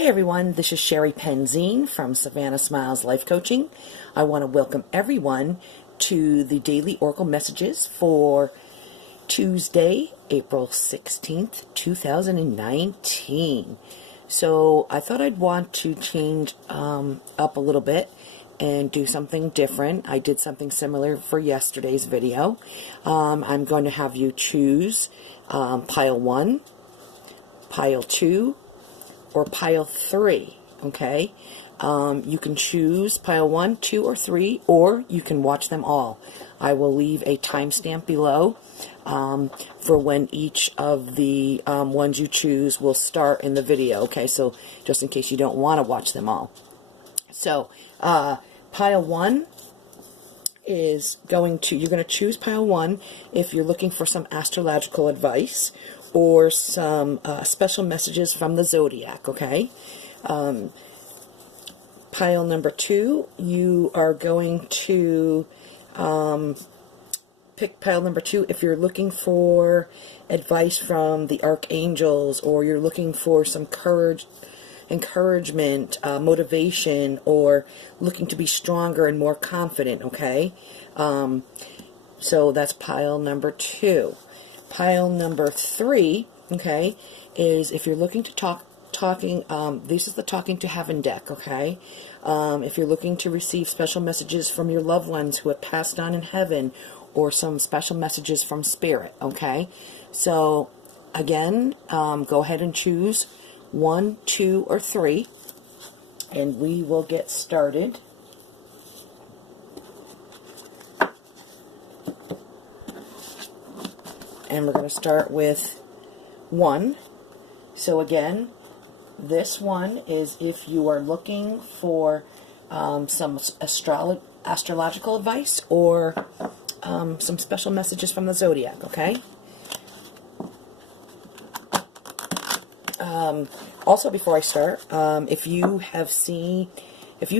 Hey everyone, this is Sherri Pentzien from Savannahsmiles Life Coaching. I want to welcome everyone to the daily Oracle messages for Tuesday, April 16th, 2019. So I thought I'd want to change up a little bit and do something different. I did something similar for yesterday's video. I'm going to have you choose pile 1, pile 2, or pile 3, okay? You can choose pile 1, 2, or 3, or you can watch them all. I will leave a timestamp below for when each of the ones you choose will start in the video, okay? So just in case you don't want to watch them all. So pile 1 is you're going to choose pile 1 if you're looking for some astrological advice or some special messages from the Zodiac, okay? Pile number 2, you are going to pick pile number 2 if you're looking for advice from the Archangels, or you're looking for some courage, encouragement, motivation, or looking to be stronger and more confident, okay? So that's pile number 2. Pile number 3, okay, is if you're looking to this is the Talking to Heaven deck, okay? If you're looking to receive special messages from your loved ones who have passed on in heaven, or some special messages from Spirit, okay? So, again, go ahead and choose 1, 2, or 3, and we will get started. And we're going to start with 1. So again, this one is if you are looking for some astrological advice or some special messages from the Zodiac, okay? Also, before I start, if you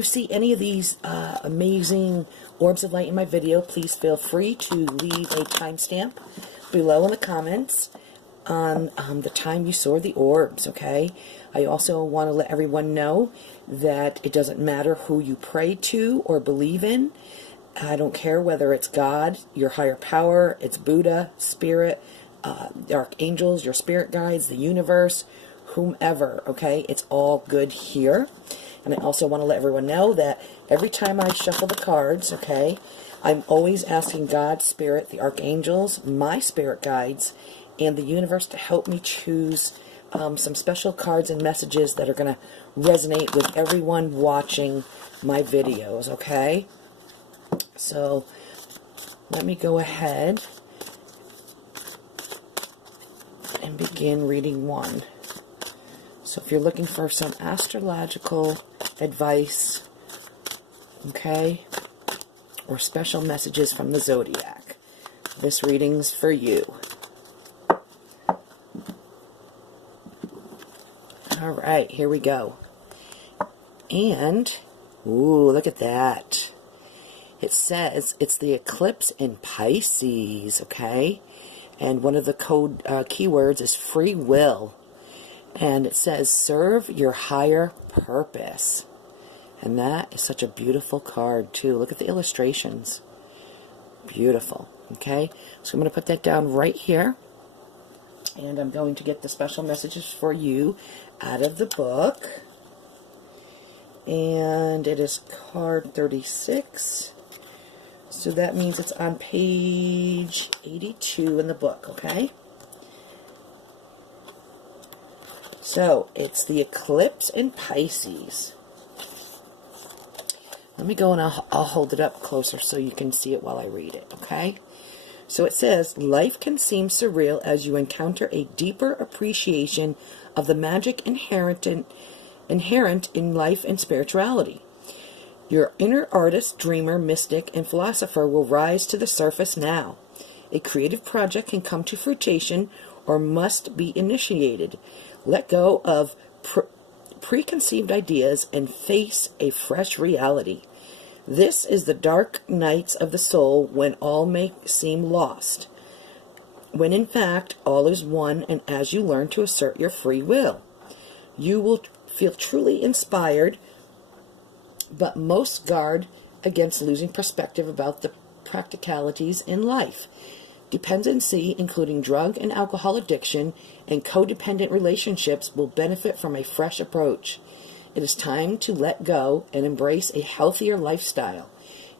see any of these amazing orbs of light in my video, please feel free to leave a timestamp below in the comments on the time you saw the orbs, okay? I also want to let everyone know that it doesn't matter who you pray to or believe in. I don't care whether it's God, your higher power, it's Buddha, Spirit, the Archangels, your spirit guides, the universe, whomever, okay? It's all good here. And I also want to let everyone know that every time I shuffle the cards, okay, I'm always asking God, Spirit, the Archangels, my spirit guides, and the universe to help me choose some special cards and messages that are going to resonate with everyone watching my videos, okay? So, let me go ahead and begin reading 1. So if you're looking for some astrological advice, okay, or special messages from the Zodiac, this reading's for you. Alright, here we go. And, ooh, look at that. It says it's the eclipse in Pisces, okay? And one of the code keywords is free will. And it says, serve your higher purpose. And that is such a beautiful card, too. Look at the illustrations. Beautiful. Okay? So I'm going to put that down right here. And I'm going to get the special messages for you out of the book. And it is card 36. So that means it's on page 82 in the book, okay? So, it's the eclipse in Pisces. Let me go and I'll hold it up closer so you can see it while I read it, okay? So it says, life can seem surreal as you encounter a deeper appreciation of the magic inherent in life and spirituality. Your inner artist, dreamer, mystic, and philosopher will rise to the surface now. A creative project can come to fruition or must be initiated. Let go of preconceived ideas and face a fresh reality. This is the dark nights of the soul when all may seem lost, when in fact all is one, and as you learn to assert your free will, you will feel truly inspired, but most guard against losing perspective about the practicalities in life. Dependency, including drug and alcohol addiction, and codependent relationships will benefit from a fresh approach. It is time to let go and embrace a healthier lifestyle.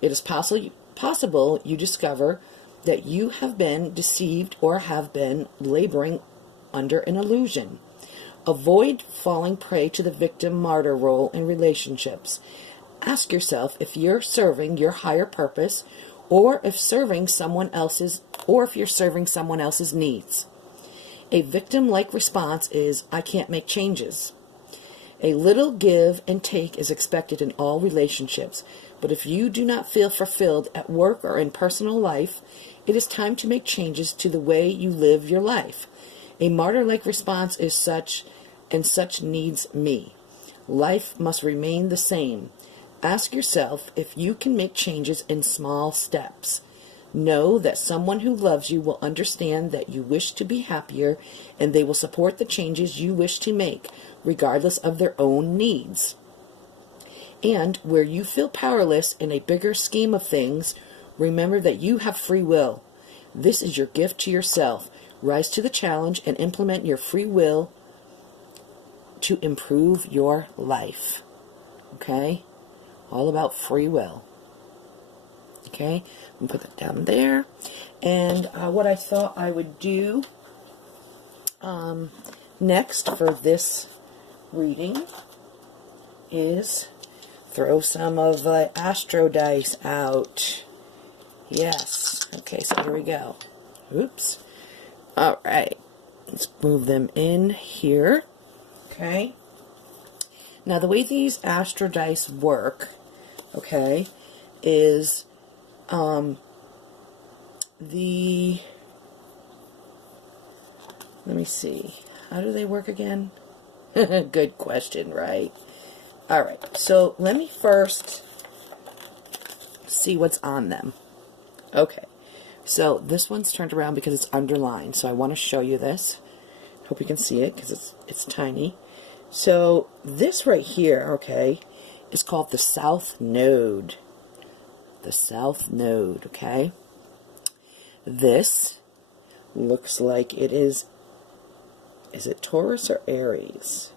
It is possible you discover that you have been deceived or have been laboring under an illusion. Avoid falling prey to the victim-martyr role in relationships. Ask yourself if you're serving your higher purpose, or if you're serving someone else's needs. A victim-like response is, I can't make changes. A little give and take is expected in all relationships, but if you do not feel fulfilled at work or in personal life, it is time to make changes to the way you live your life. A martyr-like response is such, and such needs me. Life must remain the same. Ask yourself if you can make changes in small steps. Know that someone who loves you will understand that you wish to be happier, and they will support the changes you wish to make, regardless of their own needs. And where you feel powerless in a bigger scheme of things, remember that you have free will. This is your gift to yourself. Rise to the challenge and implement your free will to improve your life. Okay? All about free will. Okay? I'm going to put that down there. And what I thought I would do next for this reading is throw some of the Astrodice out. Yes. Okay, so here we go. Oops. Alright. Let's move them in here. Okay. Now, the way these Astrodice work, okay, is let me see. How do they work again? Good question, right? All right, so let me first see what's on them. Okay, so this one's turned around because it's underlined, so I want to show you this. Hope you can see it because it's tiny. So this right here, okay, is called the South Node. The South Node, okay? This looks like it is it Taurus or Aries?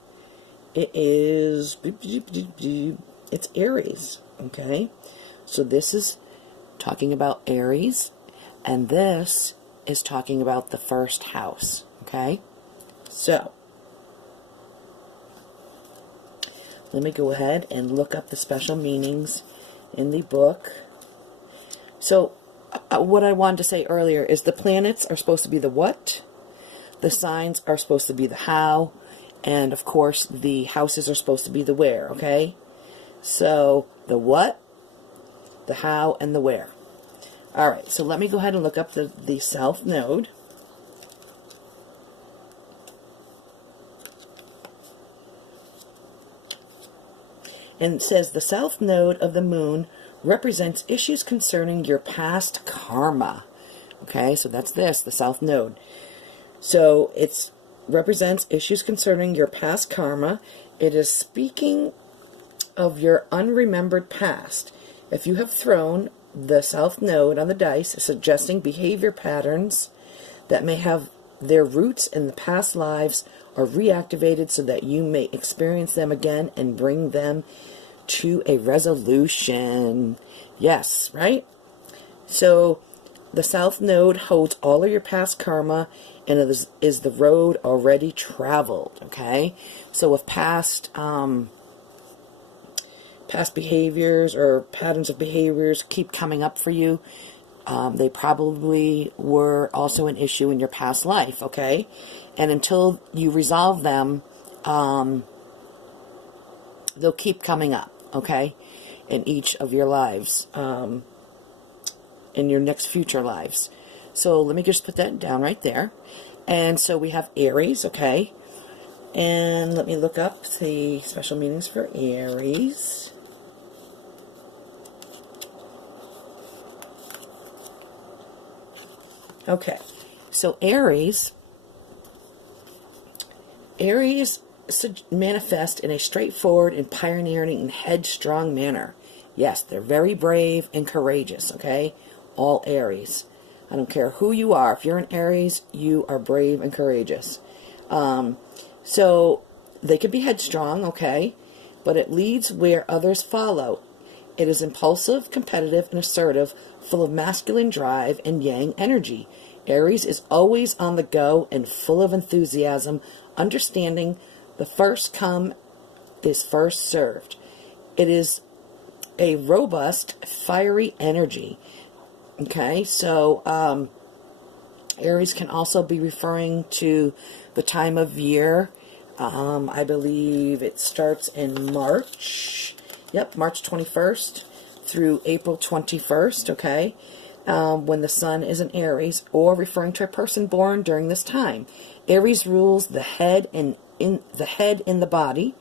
It is, it's Aries, okay? So this is talking about Aries, and this is talking about the first house, okay? So, let me go ahead and look up the special meanings in the book. So, what I wanted to say earlier is the planets are supposed to be the what, the signs are supposed to be the how, and of course the houses are supposed to be the where, okay? So, the what, the how, and the where. Alright, so let me go ahead and look up the South Node. And it says the South Node of the Moon represents issues concerning your past karma. Okay, so that's this, the South Node. So it represents issues concerning your past karma. It is speaking of your unremembered past. If you have thrown the South Node on the dice, suggesting behavior patterns that may have their roots in the past lives are reactivated so that you may experience them again and bring them to a resolution. Yes, right? So the South Node holds all of your past karma, and it is the road already traveled, okay? So with past behaviors or patterns of behaviors keep coming up for you, they probably were also an issue in your past life, okay? And until you resolve them, they'll keep coming up, okay, in each of your lives, in your next future lives. So let me just put that down right there. And so we have Aries, okay, and let me look up the special meanings for Aries. Okay, so Aries manifest in a straightforward and pioneering and headstrong manner. Yes, they're very brave and courageous, okay? All Aries. I don't care who you are. If you're an Aries, you are brave and courageous. So they could be headstrong, okay? But it leads where others follow. It is impulsive, competitive, and assertive, full of masculine drive and yang energy. Aries is always on the go and full of enthusiasm, understanding the first come is first served. It is a robust, fiery energy. Okay, so Aries can also be referring to the time of year. I believe it starts in March. Yep, March 21st through April 21st, okay? When the sun is in Aries, or referring to a person born during this time. Aries rules the head and in the body,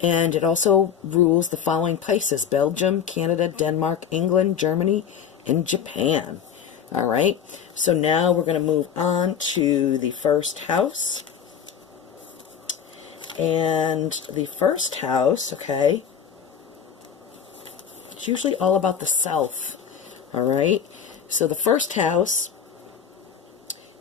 and it also rules the following places: Belgium, Canada, Denmark, England, Germany, and Japan. All right, so now we're going to move on to the first house. And the first house, okay, it's usually all about the self. All right, so the first house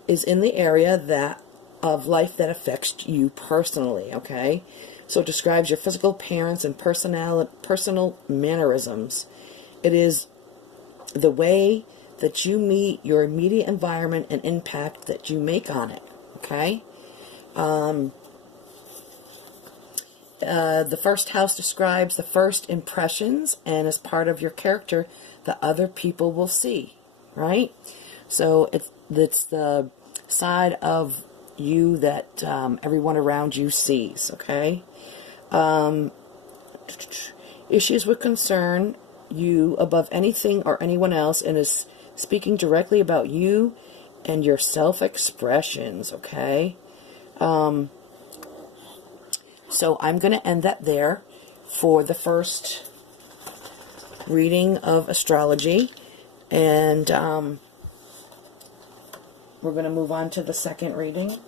is in the area of life that affects you personally, okay? So it describes your physical appearance and personal mannerisms. It is the way that you meet your immediate environment and impact that you make on it, okay? The first house describes the first impressions and is part of your character that other people will see, right? So it's the side of you that everyone around you sees, okay? Issues would concern you above anything or anyone else, and is speaking directly about you and your self-expressions, okay? So I'm going to end that there for the first reading of astrology, and we're going to move on to the second reading.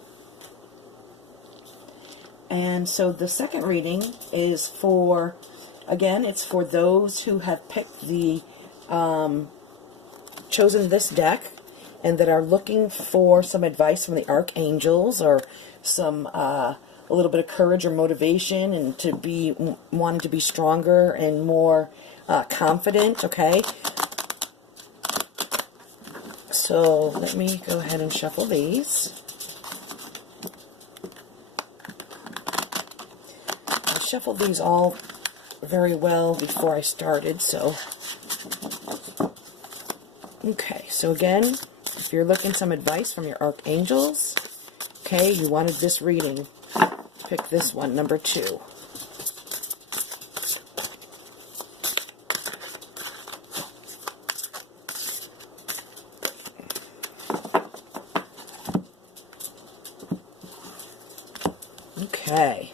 And so the second reading is for, again, it's for those who have picked chosen this deck and that are looking for some advice from the Archangels, or some a little bit of courage or motivation, and wanting to be stronger and more confident, okay? So let me go ahead and shuffle these. I shuffled these all very well before I started, so okay. So again, if you're looking some advice from your Archangels, okay, you wanted this reading, pick this one, number 2. Okay.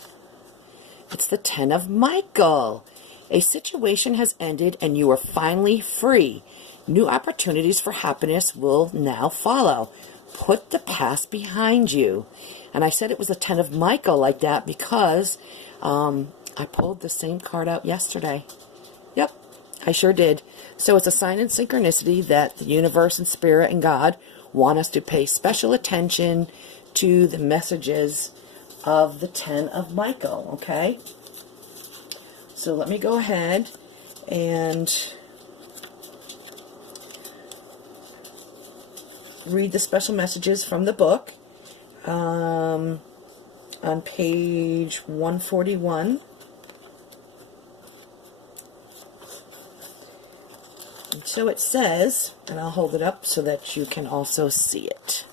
It's the 10 of Michael. A situation has ended and you are finally free. New opportunities for happiness will now follow. Put the past behind you. And I said it was the 10 of Michael like that because I pulled the same card out yesterday. Yep, I sure did. So it's a sign and synchronicity that the universe and spirit and God want us to pay special attention to the messages of the 10 of Michael, okay? So let me go ahead and read the special messages from the book on page 141. And so it says, and I'll hold it up so that you can also see it.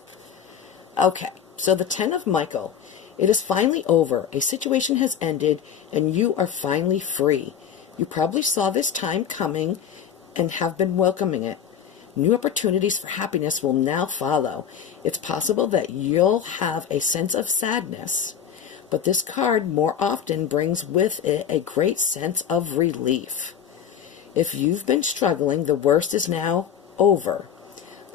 Okay, so the 10 of Michael. It is finally over. A situation has ended, and you are finally free. You probably saw this time coming and have been welcoming it. New opportunities for happiness will now follow. It's possible that you'll have a sense of sadness, but this card more often brings with it a great sense of relief. If you've been struggling, the worst is now over.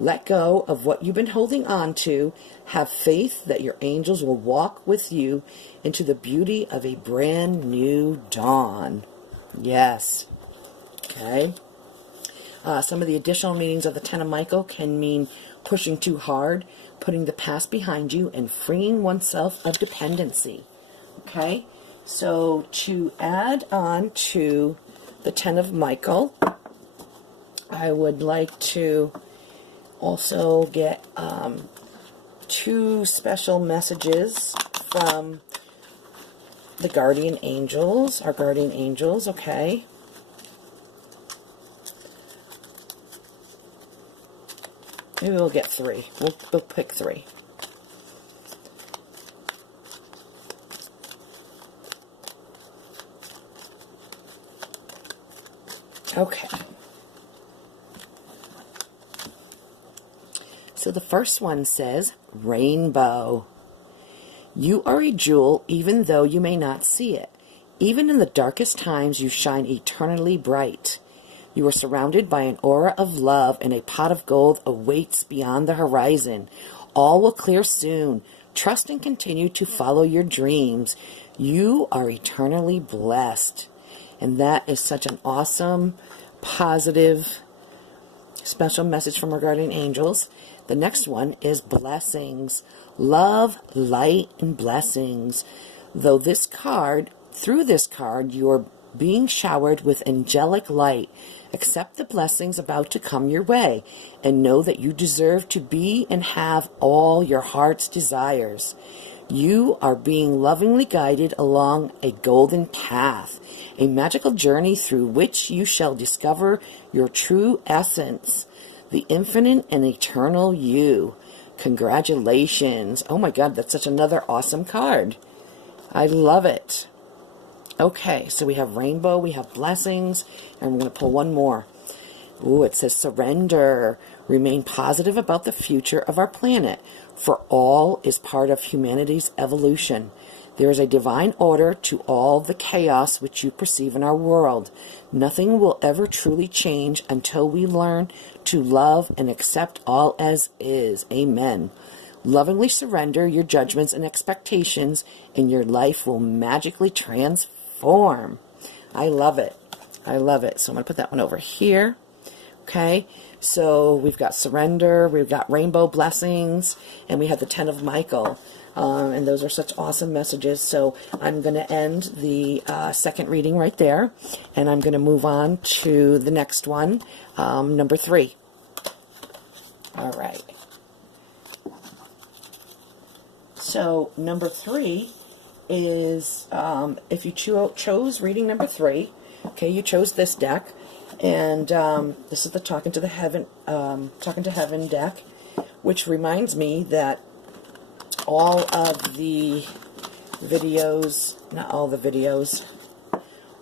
Let go of what you've been holding on to. Have faith that your angels will walk with you into the beauty of a brand new dawn. Yes. Okay. Some of the additional meanings of the Ten of Michael can mean pushing too hard, putting the past behind you, and freeing oneself of dependency. Okay. So to add on to the Ten of Michael, I would like to also get 2 special messages from the guardian angels, our guardian angels, okay? Maybe we'll get 3. We'll pick 3. Okay. So the first one says, rainbow. You are a jewel even though you may not see it. Even in the darkest times you shine eternally bright. You are surrounded by an aura of love, and a pot of gold awaits beyond the horizon. All will clear soon. Trust and continue to follow your dreams. You are eternally blessed. And that is such an awesome, positive, special message from our guardian angels. The next one is blessings. Love, light, and blessings. Through this card, you are being showered with angelic light. Accept the blessings about to come your way, and know that you deserve to be and have all your heart's desires. You are being lovingly guided along a golden path, a magical journey through which you shall discover your true essence, the infinite and eternal you. Congratulations. Oh my God, that's such another awesome card. I love it. Okay, so we have rainbow, we have blessings, and we're going to pull one more. Ooh, it says surrender. Remain positive about the future of our planet, for all is part of humanity's evolution. There is a divine order to all the chaos which you perceive in our world. Nothing will ever truly change until we learn to love and accept all as is. Amen. Lovingly surrender your judgments and expectations, and your life will magically transform. I love it. I love it. So I'm going to put that one over here. Okay, so we've got surrender, we've got rainbow blessings, and we have the Ten of Michael. And those are such awesome messages. So I'm going to end the second reading right there, and I'm going to move on to the next one, number 3. All right. So number 3 is, if you chose reading number 3, okay, you chose this deck, and this is the Talking to Heaven deck, which reminds me that all of the videos, not all the videos,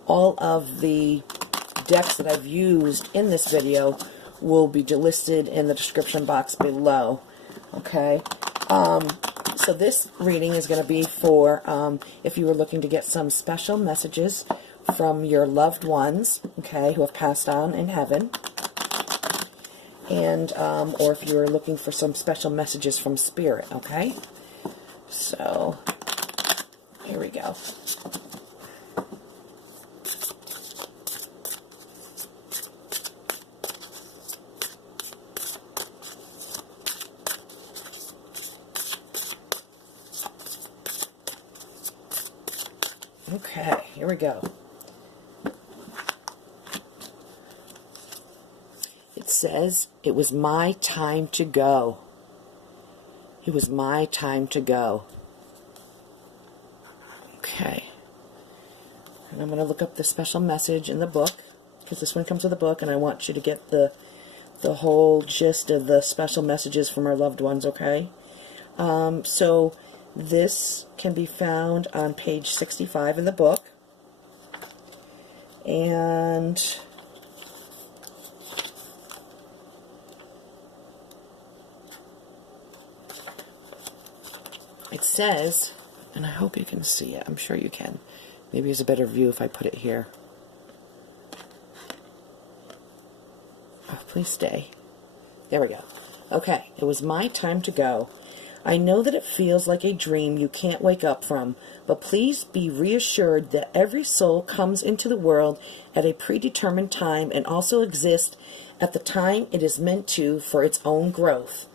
all of the decks that I've used in this video will be listed in the description box below. Okay, so this reading is going to be for if you were looking to get some special messages from your loved ones, okay, who have passed on in heaven, and or if you were looking for some special messages from Spirit, okay? So, here we go. Okay, here we go. It says, it was my time to go. It was my time to go. Okay. And I'm going to look up the special message in the book, because this one comes with a book, and I want you to get the whole gist of the special messages from our loved ones, okay? So this can be found on page 65 in the book. And it says, and I hope you can see it, I'm sure you can. Maybe it's a better view if I put it here. Oh, please stay. There we go. Okay, it was my time to go. I know that it feels like a dream you can't wake up from, but please be reassured that every soul comes into the world at a predetermined time and also exists at the time it is meant to for its own growth.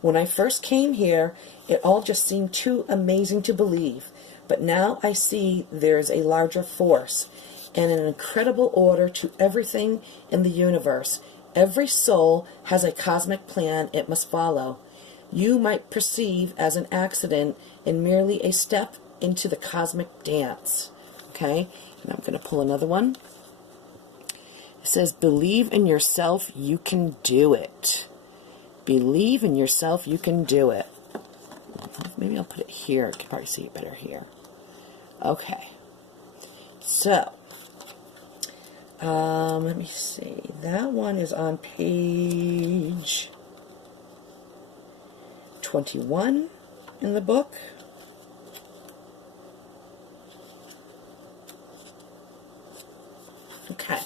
When I first came here, it all just seemed too amazing to believe, but now I see there's a larger force and an incredible order to everything in the universe. Every soul has a cosmic plan it must follow. You might perceive as an accident and merely a step into the cosmic dance. Okay, and I'm going to pull another one. It says, believe in yourself, you can do it. Believe in yourself, you can do it. Maybe I'll put it here. I can probably see it better here. Okay. So, let me see. That one is on page 21 in the book. Okay.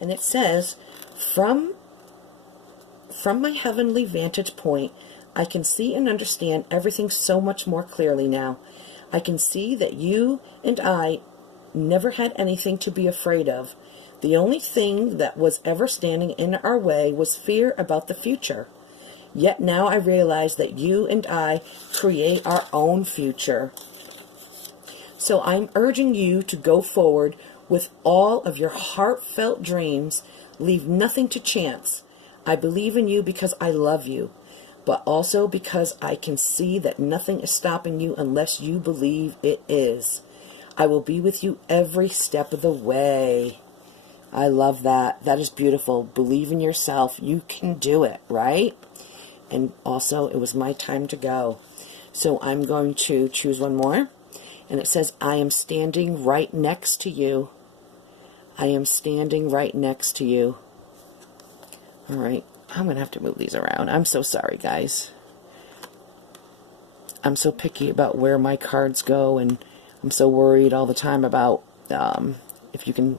And it says, from my heavenly vantage point, I can see and understand everything so much more clearly now. I can see that you and I never had anything to be afraid of. The only thing that was ever standing in our way was fear about the future. Yet now I realize that you and I create our own future. So I'm urging you to go forward with all of your heartfelt dreams. Leave nothing to chance. I believe in you because I love you, but also because I can see that nothing is stopping you unless you believe it is. I will be with you every step of the way. I love that. That is beautiful. Believe in yourself. You can do it, right? And also, it was my time to go. So I'm going to choose one more. And it says, I am standing right next to you. I am standing right next to you. All right. I'm going to have to move these around. I'm so sorry, guys. I'm so picky about where my cards go, and I'm so worried all the time about if you can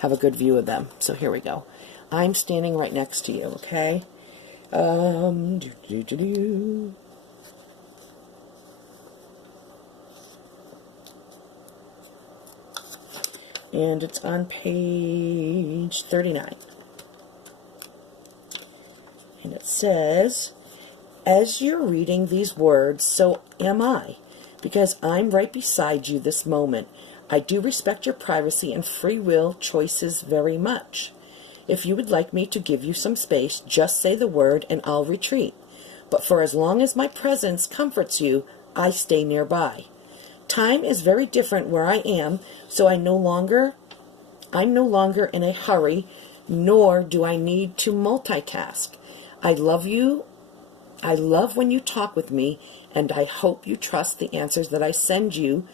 have a good view of them. So here we go. I'm standing right next to you, okay? And it's on page 39. And it says, as you're reading these words, so am I, because I'm right beside you this moment. I do respect your privacy and free will choices very much. If you would like me to give you some space, just say the word and I'll retreat. But for as long as my presence comforts you, I stay nearby. Time is very different where I am, so I'm no longer in a hurry, nor do I need to multitask. I love you. I love when you talk with me, and I hope you trust the answers that I send you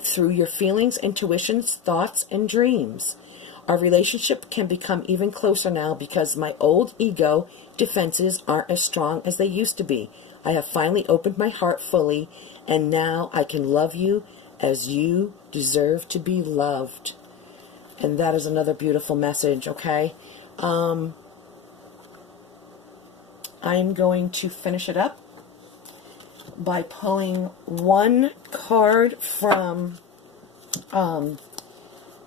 through your feelings, intuitions, thoughts, and dreams. Our relationship can become even closer now because my old ego defenses aren't as strong as they used to be. I have finally opened my heart fully, and now I can love you as you deserve to be loved. And that is another beautiful message, okay? I'm going to finish it up by pulling one card from,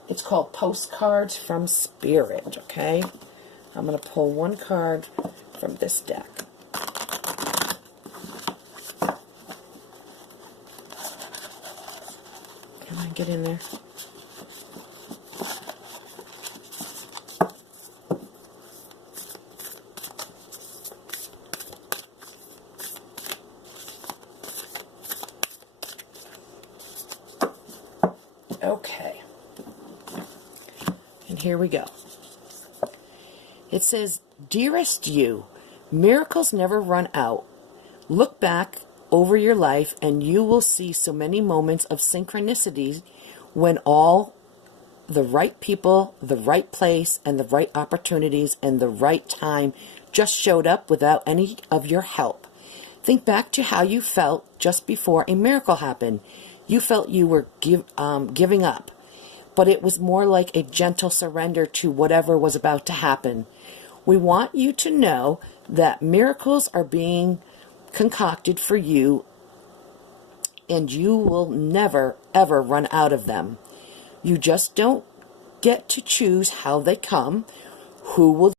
it's called Postcards from Spirit, okay? I'm going to pull one card from this deck. Can I get in there? Okay. And here we go. It says, dearest you, miracles never run out. Look back over your life and you will see so many moments of synchronicities when all the right people, the right place, and the right opportunities and the right time just showed up without any of your help. Think back to how you felt just before a miracle happened. You felt you were giving up, but it was more like a gentle surrender to whatever was about to happen. We want you to know that miracles are being concocted for you, and you will never, ever run out of them. You just don't get to choose how they come, who will